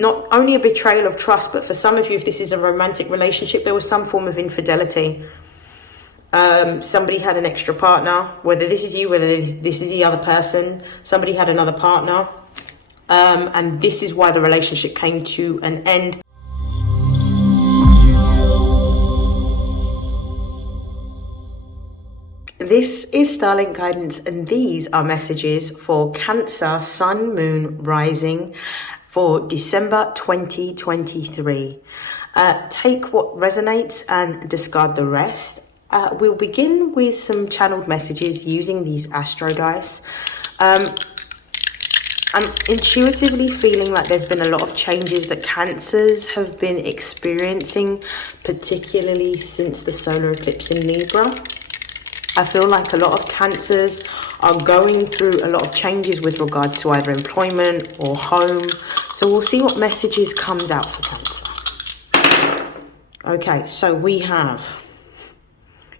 not only a betrayal of trust, but for some of you, if this is a romantic relationship, there was some form of infidelity. Somebody had an extra partner, whether this is you, whether this is the other person. Somebody had another partner, and this is why the relationship came to an end. This is StarLink guidance, and these are messages for Cancer, Sun, Moon, Rising for December 2023. Take what resonates and discard the rest. We'll begin with some channeled messages using these astro dice. I'm intuitively feeling like there's been a lot of changes that Cancers have been experiencing, particularly since the solar eclipse in Libra. I feel like a lot of Cancers are going through a lot of changes with regards to either employment or home. So we'll see what messages comes out for Cancer. Okay, so we have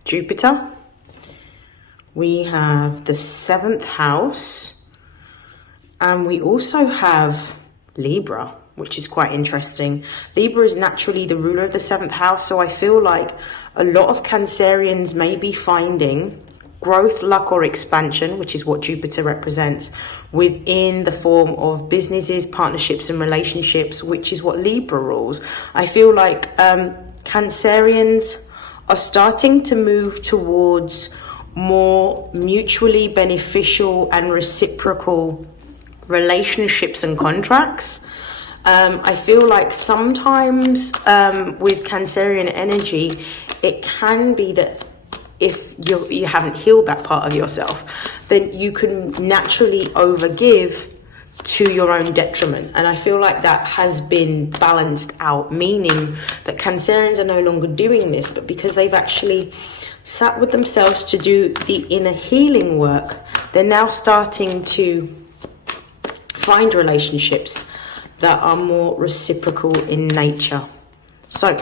Jupiter. We have the 7th house. And we also have Libra, which is quite interesting. Libra is naturally the ruler of the 7th house. So I feel like a lot of Cancerians may be finding growth, luck, or expansion, which is what Jupiter represents, within the form of businesses, partnerships, and relationships, which is what Libra rules. I feel like Cancerians are starting to move towards more mutually beneficial and reciprocal relationships and contracts. I feel like sometimes with Cancerian energy, it can be that if you haven't healed that part of yourself, then you can naturally overgive to your own detriment. And I feel like that has been balanced out, meaning that Cancerians are no longer doing this, but because they've actually sat with themselves to do the inner healing work, they're now starting to find relationships that are more reciprocal in nature. So,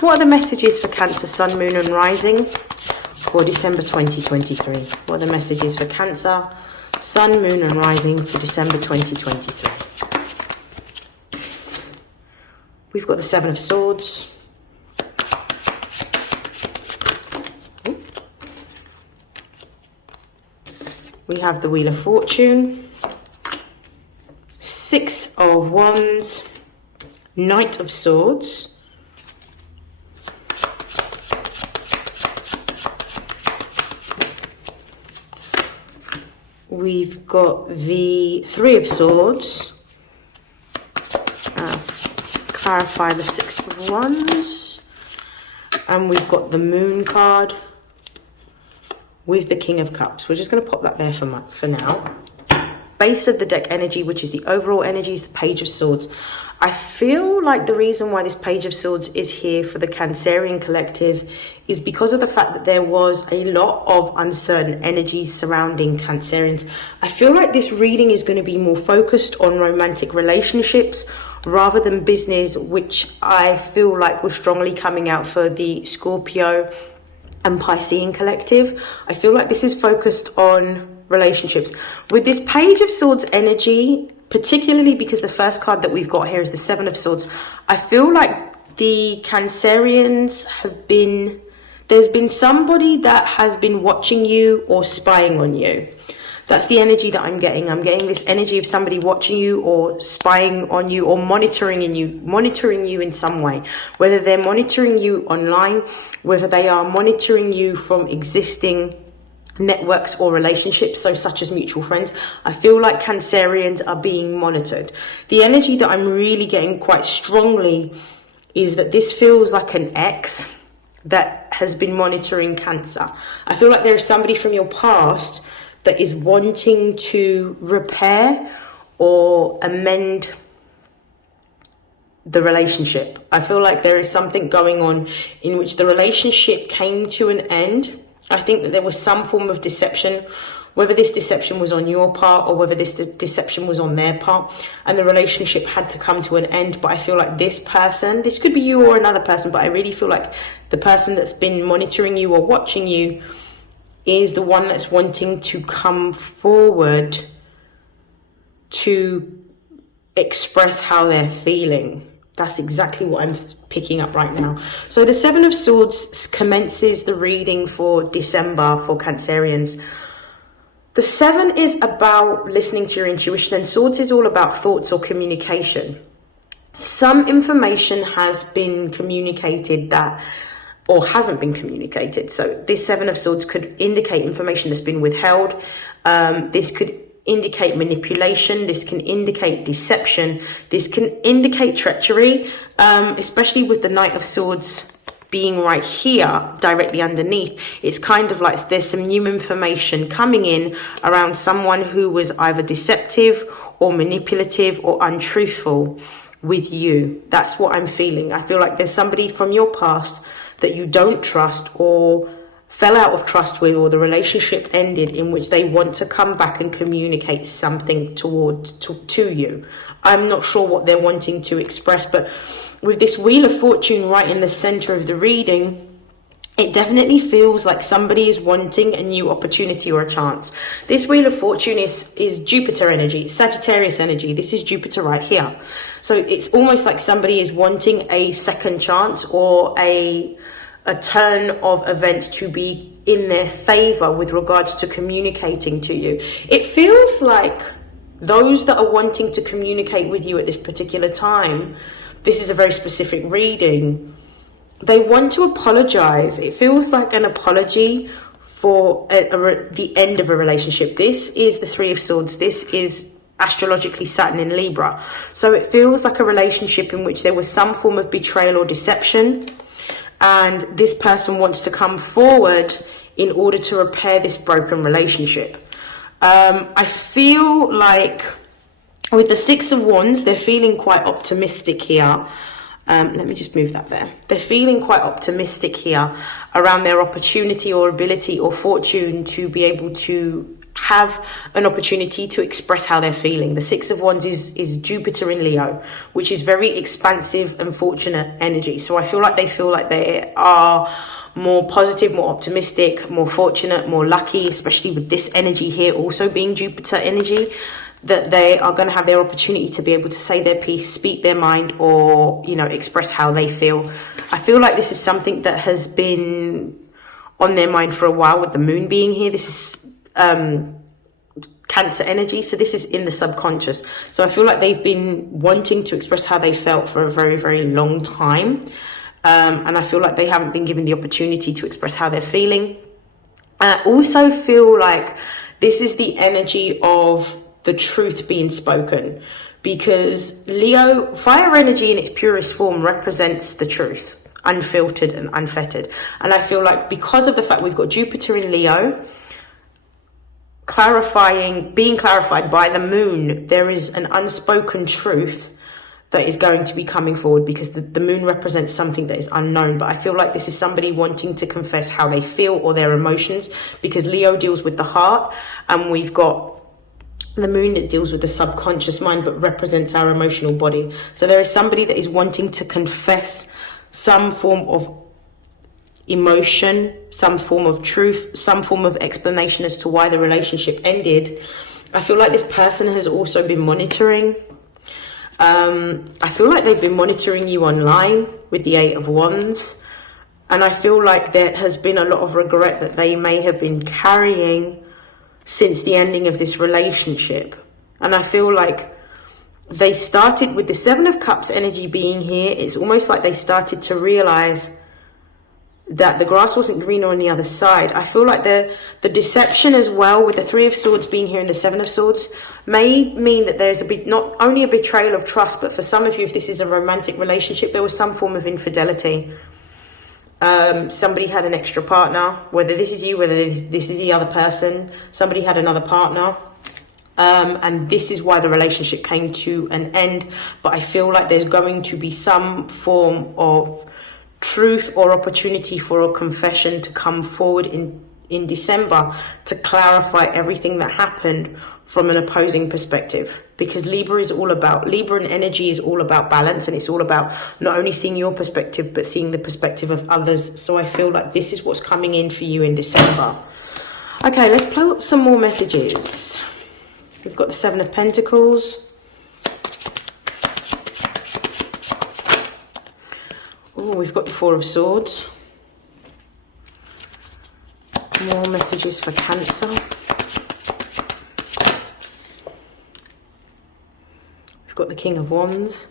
what are the messages for Cancer, Sun, Moon, and Rising for December 2023? What are the messages for Cancer, Sun, Moon, and Rising for December 2023? We've got the 7 of Swords. We have the Wheel of Fortune. 6 of Wands. Knight of Swords. We've got the 3 of Swords. Clarify the 6 of Wands. And we've got the Moon card with the King of Cups. We're just going to pop that there for now. Base of the deck energy, which is the overall energy, is the Page of Swords. I feel like the reason why this Page of Swords is here for the Cancerian collective is because of the fact that there was a lot of uncertain energy surrounding Cancerians. I feel like this reading is going to be more focused on romantic relationships rather than business, which I feel like was strongly coming out for the Scorpio and Piscean collective. I feel like this is focused on relationships. With this Page of Swords energy, particularly because the first card that we've got here is the 7 of Swords, I feel like the Cancerians there's been somebody that has been watching you or spying on you. That's the energy that I'm getting. I'm getting this energy of somebody watching you or spying on you or monitoring you in some way. Whether they're monitoring you online, whether they are monitoring you from existing networks or relationships, so such as mutual friends. I feel like Cancerians are being monitored. The energy that I'm really getting quite strongly is that this feels like an ex that has been monitoring Cancer. I feel like there is somebody from your past that is wanting to repair or amend the relationship. I feel like there is something going on in which the relationship came to an end. I think that there was some form of deception, whether this deception was on your part or whether this deception was on their part, and the relationship had to come to an end. But I feel like this person, this could be you or another person, but I really feel like the person that's been monitoring you or watching you is the one that's wanting to come forward to express how they're feeling. That's exactly what I'm picking up right now. So the Seven of Swords commences the reading for December for Cancerians. The Seven is about listening to your intuition, and Swords is all about thoughts or communication. Some information has been communicated that, or hasn't been communicated. So this Seven of Swords could indicate information that's been withheld. This could indicate manipulation. This can indicate deception. This can indicate treachery, especially with the Knight of Swords being right here directly underneath. It's kind of like there's some new information coming in around someone who was either deceptive or manipulative or untruthful with you. That's what I'm feeling. I feel like there's somebody from your past that you don't trust or fell out of trust with, or the relationship ended, in which they want to come back and communicate something to you. I'm not sure what they're wanting to express, but with this Wheel of Fortune right in the center of the reading, it definitely feels like somebody is wanting a new opportunity or a chance. This Wheel of Fortune is Jupiter energy, Sagittarius energy. This is Jupiter right here. So it's almost like somebody is wanting a second chance or a turn of events to be in their favor with regards to communicating to you. It feels like those that are wanting to communicate with you at this particular time, this is a very specific reading, they want to apologize. It feels like an apology for the end of a relationship. This is the Three of Swords. This is astrologically Saturn in Libra. So it feels like a relationship in which there was some form of betrayal or deception, and this person wants to come forward in order to repair this broken relationship. I feel like with the Six of Wands, they're feeling quite optimistic here. Let me just move that there. They're feeling quite optimistic here around their opportunity or ability or fortune to be able to have an opportunity to express how they're feeling. The Six of Wands is Jupiter in Leo, which is very expansive and fortunate energy. So I feel like they are more positive, more optimistic, more fortunate, more lucky, especially with this energy here also being Jupiter energy, that they are going to have their opportunity to be able to say their piece, speak their mind, or, you know, express how they feel. I feel like this is something that has been on their mind for a while with the moon being here. This is Cancer energy, so this is in the subconscious. So I feel like they've been wanting to express how they felt for a very, very long time, and I feel like they haven't been given the opportunity to express how they're feeling. I also feel like this is the energy of the truth being spoken, because Leo, fire energy in its purest form, represents the truth, unfiltered and unfettered. And I feel like because of the fact we've got Jupiter in Leo, being clarified by the moon, there is an unspoken truth that is going to be coming forward, because the moon represents something that is unknown. But I feel like this is somebody wanting to confess how they feel or their emotions, because Leo deals with the heart, and we've got the moon that deals with the subconscious mind but represents our emotional body. So there is somebody that is wanting to confess some form of emotion, some form of truth, some form of explanation as to why the relationship ended. I feel like this person has also been monitoring. I feel like they've been monitoring you online with the Eight of Wands, and I feel like there has been a lot of regret that they may have been carrying since the ending of this relationship. And I feel like they started with the Seven of Cups energy being here. It's almost like they started to realize that the grass wasn't greener on the other side. I feel like the deception as well, with the Three of Swords being here and the Seven of Swords, may mean that there's not only a betrayal of trust, but for some of you, if this is a romantic relationship, there was some form of infidelity. Somebody had an extra partner, whether this is you, whether this is the other person. Somebody had another partner, and this is why the relationship came to an end. But I feel like there's going to be some form of truth or opportunity for a confession to come forward in December to clarify everything that happened from an opposing perspective, because Libra and energy is all about balance, and it's all about not only seeing your perspective but seeing the perspective of others. So I feel like this is what's coming in for you in December. Okay, let's pull up some more messages. We've got the Seven of Pentacles, Oh, we've got the Four of Swords. More messages for Cancer. We've got the King of Wands.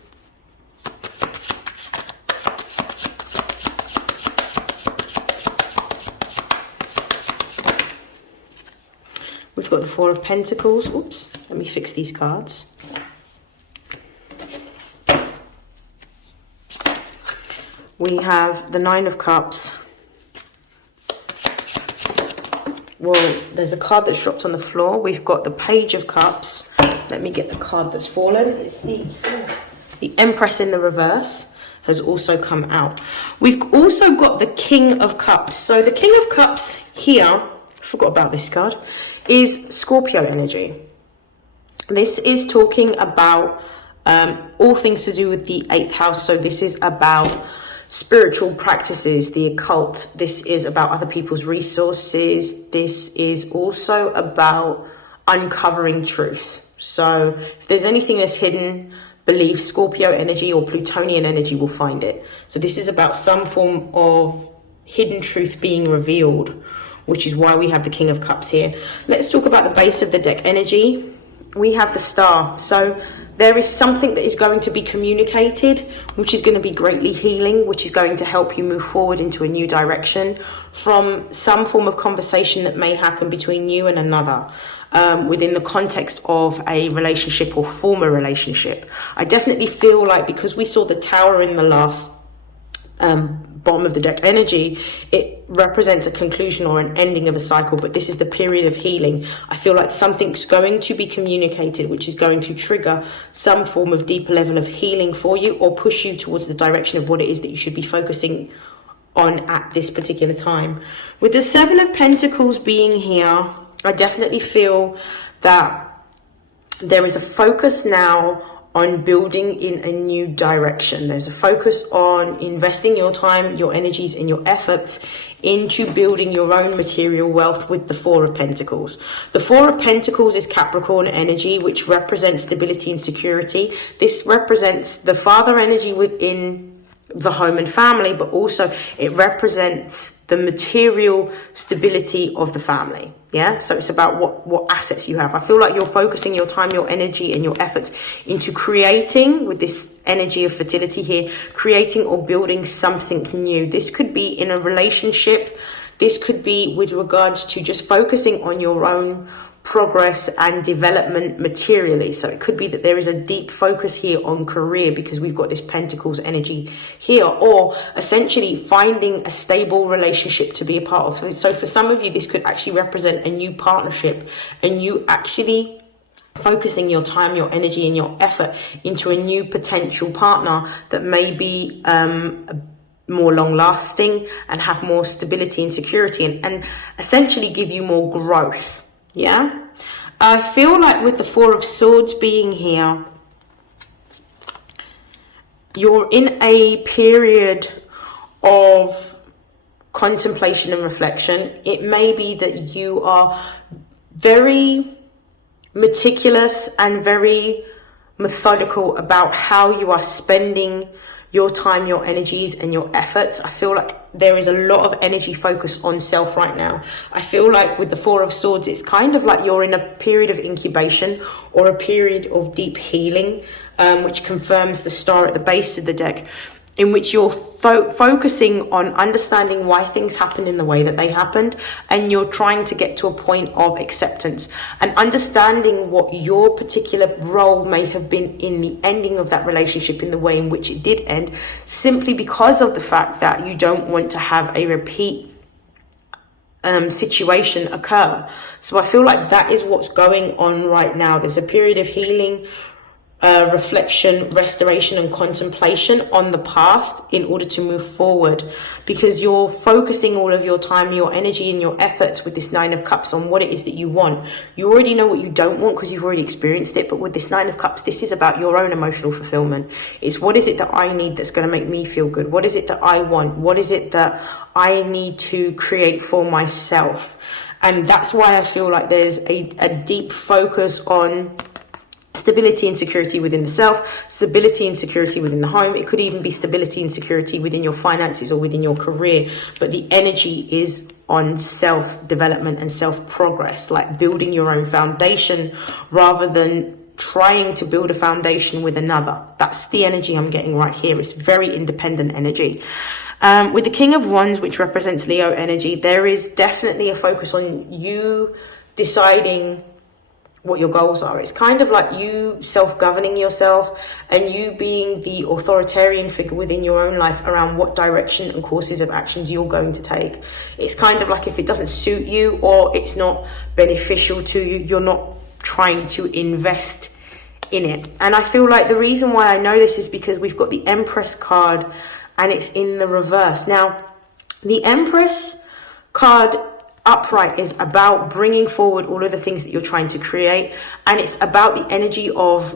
We've got the Four of Pentacles. Oops, let me fix these cards. We have the Nine of Cups. Well, there's a card that's dropped on the floor. We've got the Page of Cups. Let me get the card that's fallen. It's the Empress in the reverse has also come out. We've also got the King of Cups. So the King of Cups here, I forgot about this card, is Scorpio energy. This is talking about all things to do with the 8th house. So this is about spiritual practices, the occult. This is about other people's resources. This is also about uncovering truth. So if there's anything that's hidden, believe Scorpio energy or Plutonian energy will find it. So this is about some form of hidden truth being revealed, which is why we have the King of Cups here. Let's talk about the base of the deck energy. We have the Star. So there is something that is going to be communicated, which is going to be greatly healing, which is going to help you move forward into a new direction from some form of conversation that may happen between you and another, within the context of a relationship or former relationship. I definitely feel like, because we saw the Tower in the last bottom of the deck energy, it represents a conclusion or an ending of a cycle, but this is the period of healing. I feel like something's going to be communicated, which is going to trigger some form of deeper level of healing for you, or push you towards the direction of what it is that you should be focusing on at this particular time. With the Seven of Pentacles being here, I definitely feel that there is a focus now on building in a new direction. There's a focus on investing your time, your energies, and your efforts into building your own material wealth with the Four of Pentacles. The Four of Pentacles is Capricorn energy, which represents stability and security. This represents the father energy within the home and family, but also it represents the material stability of the family. Yeah, so it's about what assets you have. I feel like you're focusing your time, your energy, and your efforts into creating, with this energy of fertility here, creating or building something new. This could be in a relationship. This could be with regards to just focusing on your own progress and development materially. So it could be that there is a deep focus here on career, because we've got this Pentacles energy here, or essentially finding a stable relationship to be a part of. So for some of you, this could actually represent a new partnership, and you actually focusing your time, your energy, and your effort into a new potential partner that may be more long lasting and have more stability and security, and essentially give you more growth. Yeah, I feel like with the Four of Swords being here, you're in a period of contemplation and reflection. It may be that you are very meticulous and very methodical about how you are spending your time, your energies, and your efforts. I feel like there is a lot of energy focus on self right now. I feel like with the Four of Swords, it's kind of like you're in a period of incubation or a period of deep healing, which confirms the Star at the base of the deck, in which you're focusing on understanding why things happened in the way that they happened, and you're trying to get to a point of acceptance and understanding what your particular role may have been in the ending of that relationship, in the way in which it did end, simply because of the fact that you don't want to have a repeat situation occur. So I feel like that is what's going on right now. There's a period of healing, reflection, restoration, and contemplation on the past in order to move forward, because you're focusing all of your time, your energy, and your efforts with this Nine of Cups on what it is that you want. You already know what you don't want because you've already experienced it, but with this Nine of Cups, this is about your own emotional fulfillment. It's what is it that I need that's going to make me feel good? What is it that I want? What is it that I need to create for myself? And that's why I feel like there's a deep focus on stability and security within the self, stability and security within the home. It could even be stability and security within your finances or within your career. But the energy is on self-development and self-progress, like building your own foundation rather than trying to build a foundation with another. That's the energy I'm getting right here. It's very independent energy. With the King of Wands, which represents Leo energy, there is definitely a focus on you deciding what your goals are. It's kind of like you self-governing yourself and you being the authoritarian figure within your own life around what direction and courses of actions you're going to take. It's kind of like if it doesn't suit you or it's not beneficial to you, you're not trying to invest in it. And I feel like the reason why I know this is because we've got the Empress card and it's in the reverse. Now, the Empress card upright is about bringing forward all of the things that you're trying to create, and it's about the energy of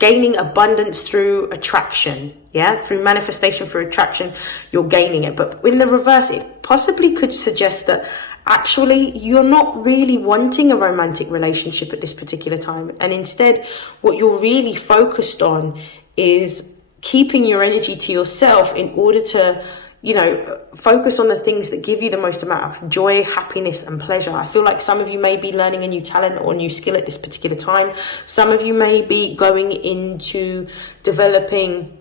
gaining abundance through attraction, through manifestation, through attraction, you're gaining it. But in the reverse, it possibly could suggest that actually you're not really wanting a romantic relationship at this particular time, and instead what you're really focused on is keeping your energy to yourself in order to focus on the things that give you the most amount of joy, happiness, and pleasure. I feel like some of you may be learning a new talent or a new skill at this particular time. Some of you may be going into developing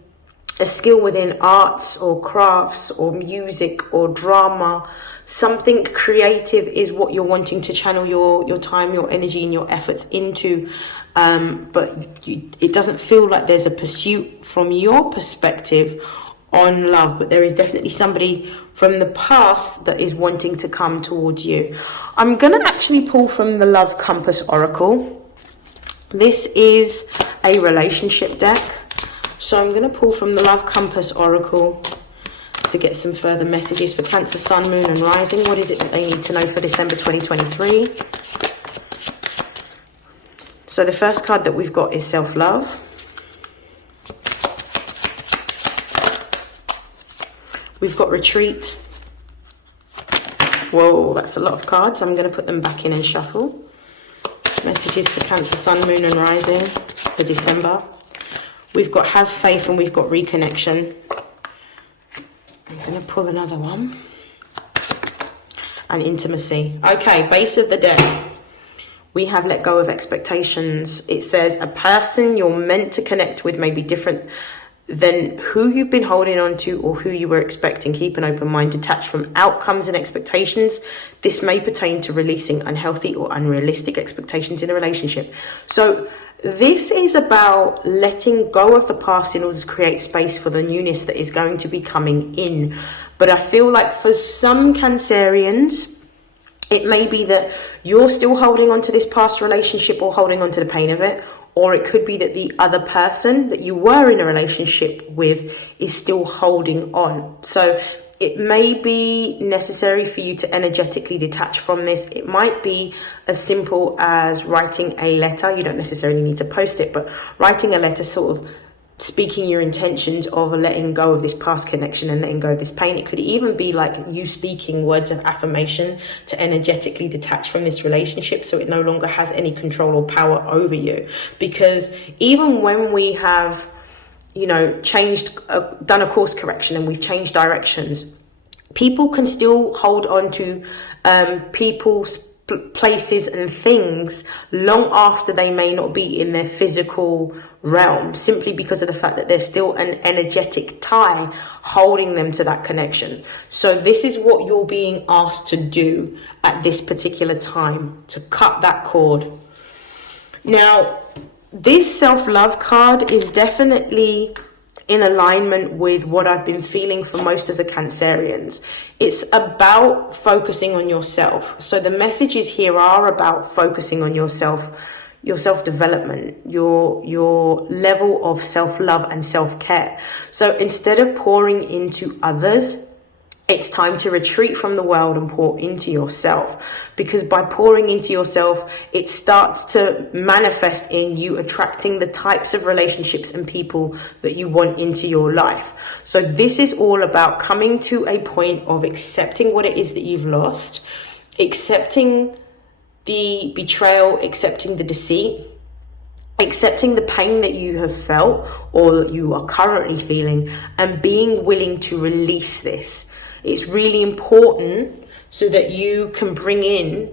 a skill within arts or crafts or music or drama. Something creative is what you're wanting to channel your time, your energy, and your efforts into. But it doesn't feel like there's a pursuit from your perspective on love, but there is definitely somebody from the past that is wanting to come towards you. I'm going to actually pull from the Love Compass Oracle. This is a relationship deck, so I'm going to pull from the Love Compass Oracle to get some further messages for Cancer, Sun, Moon and Rising. What is it that they need to know for December 2023? So the first card that we've got is self-love. We've got retreat. Whoa, that's a lot of cards. I'm going to put them back in and shuffle. Messages for Cancer, Sun, Moon and Rising for December. We've got have faith and we've got reconnection. I'm going to pull another one. And intimacy. Okay, base of the deck. We have let go of expectations. It says a person you're meant to connect with may be different than who you've been holding on to or who you were expecting. Keep an open mind, detached from outcomes and expectations. This may pertain to releasing unhealthy or unrealistic expectations in a relationship. So this is about letting go of the past in order to create space for the newness that is going to be coming in. But I feel like for some Cancerians, it may be that you're still holding on to this past relationship or holding on to the pain of it. Or it could be that the other person that you were in a relationship with is still holding on. So it may be necessary for you to energetically detach from this. It might be as simple as writing a letter. You don't necessarily need to post it, but writing a letter sort of speaking your intentions of letting go of this past connection and letting go of this pain. It could even be like you speaking words of affirmation to energetically detach from this relationship so it no longer has any control or power over you. Because even when we have, changed, done a course correction and we've changed directions, people can still hold on to people's places and things long after they may not be in their physical realm, simply because of the fact that there's still an energetic tie holding them to that connection. So this is what you're being asked to do at this particular time, to cut that cord. Now, this self-love card is definitely in alignment with what I've been feeling for most of the Cancerians. It's about focusing on yourself. So the messages here are about focusing on yourself, your self-development, your level of self-love and self-care. So instead of pouring into others, it's time to retreat from the world and pour into yourself, because by pouring into yourself, it starts to manifest in you attracting the types of relationships and people that you want into your life. So this is all about coming to a point of accepting what it is that you've lost, accepting the betrayal, accepting the deceit, accepting the pain that you have felt or that you are currently feeling, and being willing to release this. It's really important so that you can bring in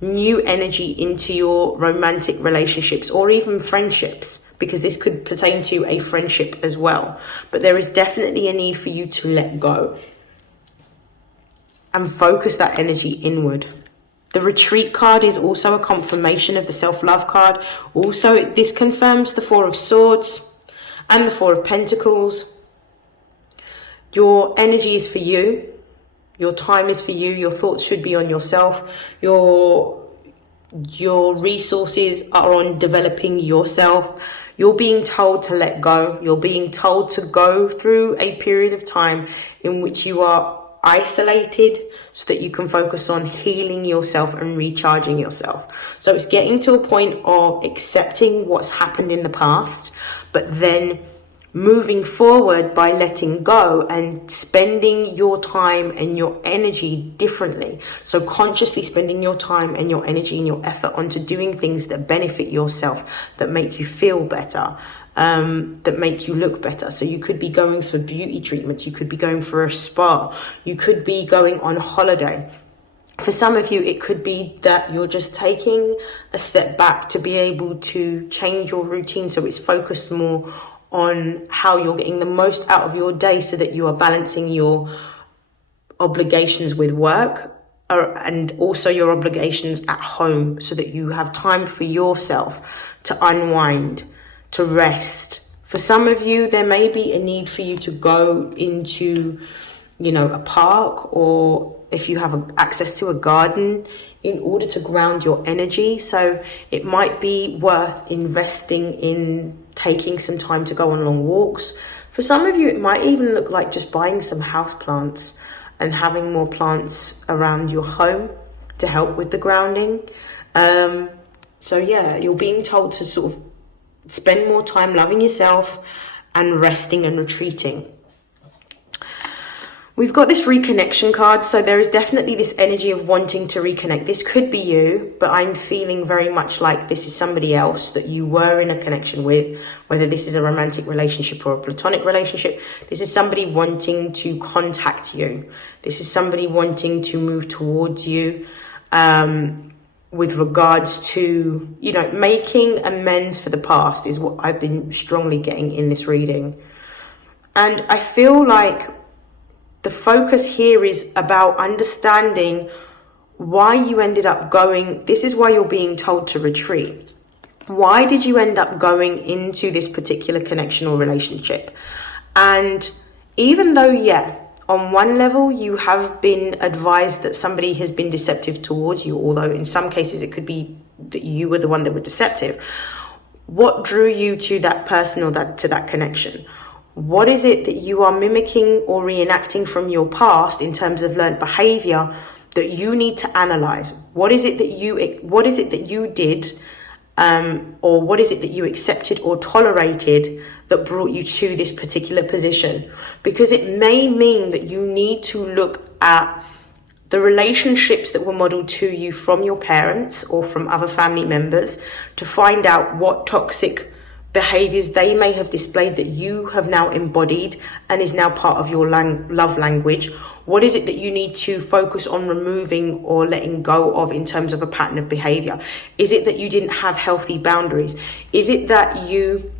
new energy into your romantic relationships or even friendships, because this could pertain to a friendship as well. But there is definitely a need for you to let go and focus that energy inward. The retreat card is also a confirmation of the self-love card. Also, this confirms the Four of Swords and the Four of Pentacles. Your energy is for you. Your time is for you. Your thoughts should be on yourself. Your resources are on developing yourself. You're being told to let go. You're being told to go through a period of time in which you are isolated so that you can focus on healing yourself and recharging yourself. So it's getting to a point of accepting what's happened in the past, but then moving forward by letting go and spending your time and your energy differently. So consciously spending your time and your energy and your effort onto doing things that benefit yourself, that make you feel better, that make you look better. So you could be going for beauty treatments, you could be going for a spa, you could be going on holiday. For some of you, it could be that you're just taking a step back to be able to change your routine so it's focused more on how you're getting the most out of your day, so that you are balancing your obligations with work and also your obligations at home, so that you have time for yourself to unwind, to rest. For some of you, there may be a need for you to go into, a park, or if you have access to a garden, in order to ground your energy. So it might be worth investing in taking some time to go on long walks. For some of you, it might even look like just buying some house plants and having more plants around your home to help with the grounding. So yeah, you're being told to sort of spend more time loving yourself and resting and retreating. We've got this reconnection card, so there is definitely this energy of wanting to reconnect. This could be you, but I'm feeling very much like this is somebody else that you were in a connection with, whether this is a romantic relationship or a platonic relationship. This is somebody wanting to contact you. This is somebody wanting to move towards you with regards to, making amends for the past is what I've been strongly getting in this reading. And I feel like the focus here is about understanding why you ended up going. This is why you're being told to retreat. Why did you end up going into this particular connection or relationship? And even though, on one level, you have been advised that somebody has been deceptive towards you, although in some cases it could be that you were the one that were deceptive. What drew you to that person or to that connection? What is it that you are mimicking or reenacting from your past in terms of learned behavior that you need to analyze? What is it that you did, or what is it that you accepted or tolerated that brought you to this particular position? Because it may mean that you need to look at the relationships that were modeled to you from your parents or from other family members to find out what toxic behaviors they may have displayed that you have now embodied and is now part of your love language. What is it that you need to focus on removing or letting go of in terms of a pattern of behavior? Is it that you didn't have healthy boundaries? Is it that you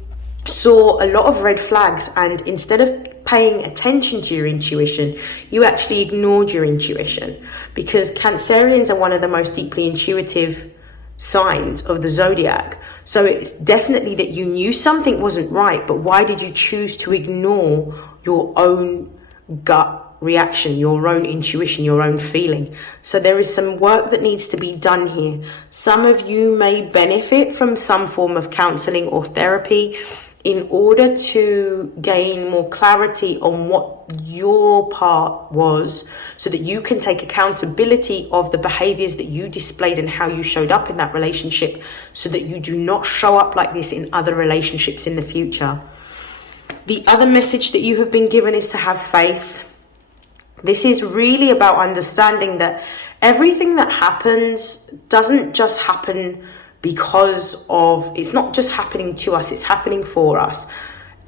saw a lot of red flags and instead of paying attention to your intuition, you actually ignored your intuition? Because Cancerians are one of the most deeply intuitive signs of the zodiac. So it's definitely that you knew something wasn't right, but why did you choose to ignore your own gut reaction, your own intuition, your own feeling? So there is some work that needs to be done here. Some of you may benefit from some form of counseling or therapy in order to gain more clarity on what your part was, so that you can take accountability of the behaviors that you displayed and how you showed up in that relationship, so that you do not show up like this in other relationships in the future. The other message that you have been given is to have faith. This is really about understanding that everything that happens doesn't just happen because of, it's not just happening to us, it's happening for us.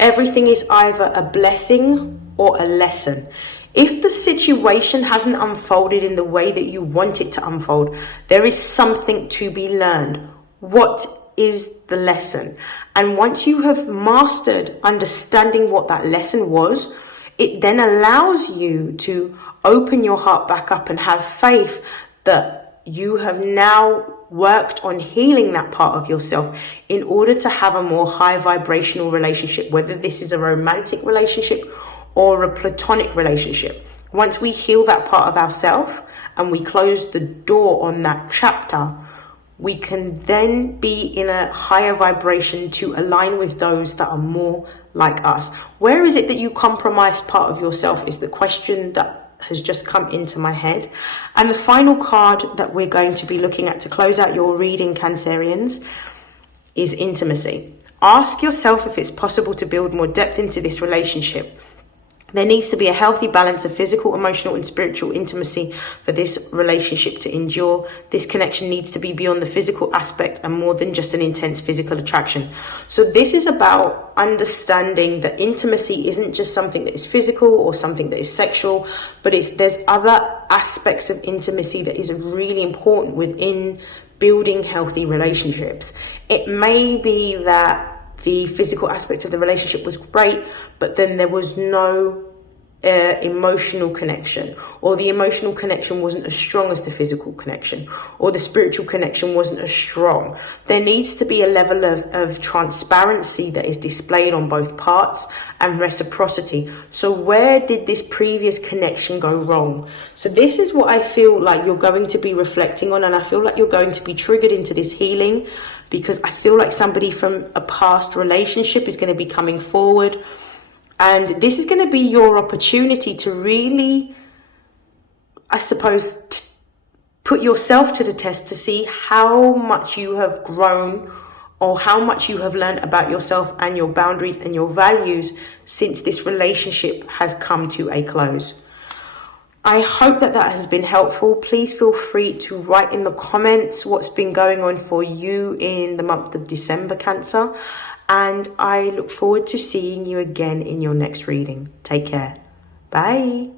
Everything is either a blessing or a lesson. If the situation hasn't unfolded in the way that you want it to unfold, there is something to be learned. What is the lesson? And once you have mastered understanding what that lesson was, it then allows you to open your heart back up and have faith that you have now worked on healing that part of yourself in order to have a more high vibrational relationship, whether this is a romantic relationship or a platonic relationship. Once we heal that part of ourselves and we close the door on that chapter, we can then be in a higher vibration to align with those that are more like us. Where is it that you compromise part of yourself is the question that has just come into my head. And the final card that we're going to be looking at to close out your reading, Cancerians, is intimacy. Ask yourself if it's possible to build more depth into this relationship. There needs to be a healthy balance of physical, emotional, and spiritual intimacy for this relationship to endure. This connection needs to be beyond the physical aspect and more than just an intense physical attraction. So this is about understanding that intimacy isn't just something that is physical or something that is sexual, but there's other aspects of intimacy that is really important within building healthy relationships. It may be that the physical aspect of the relationship was great, but then there was no emotional connection, or the emotional connection wasn't as strong as the physical connection, or the spiritual connection wasn't as strong. There needs to be a level of transparency that is displayed on both parts and reciprocity. So where did this previous connection go wrong? So this is what I feel like you're going to be reflecting on, and I feel like you're going to be triggered into this healing, because I feel like somebody from a past relationship is going to be coming forward. And this is going to be your opportunity to really, I suppose, put yourself to the test to see how much you have grown or how much you have learned about yourself and your boundaries and your values since this relationship has come to a close. I hope that has been helpful. Please feel free to write in the comments what's been going on for you in the month of December, Cancer. And I look forward to seeing you again in your next reading. Take care. Bye.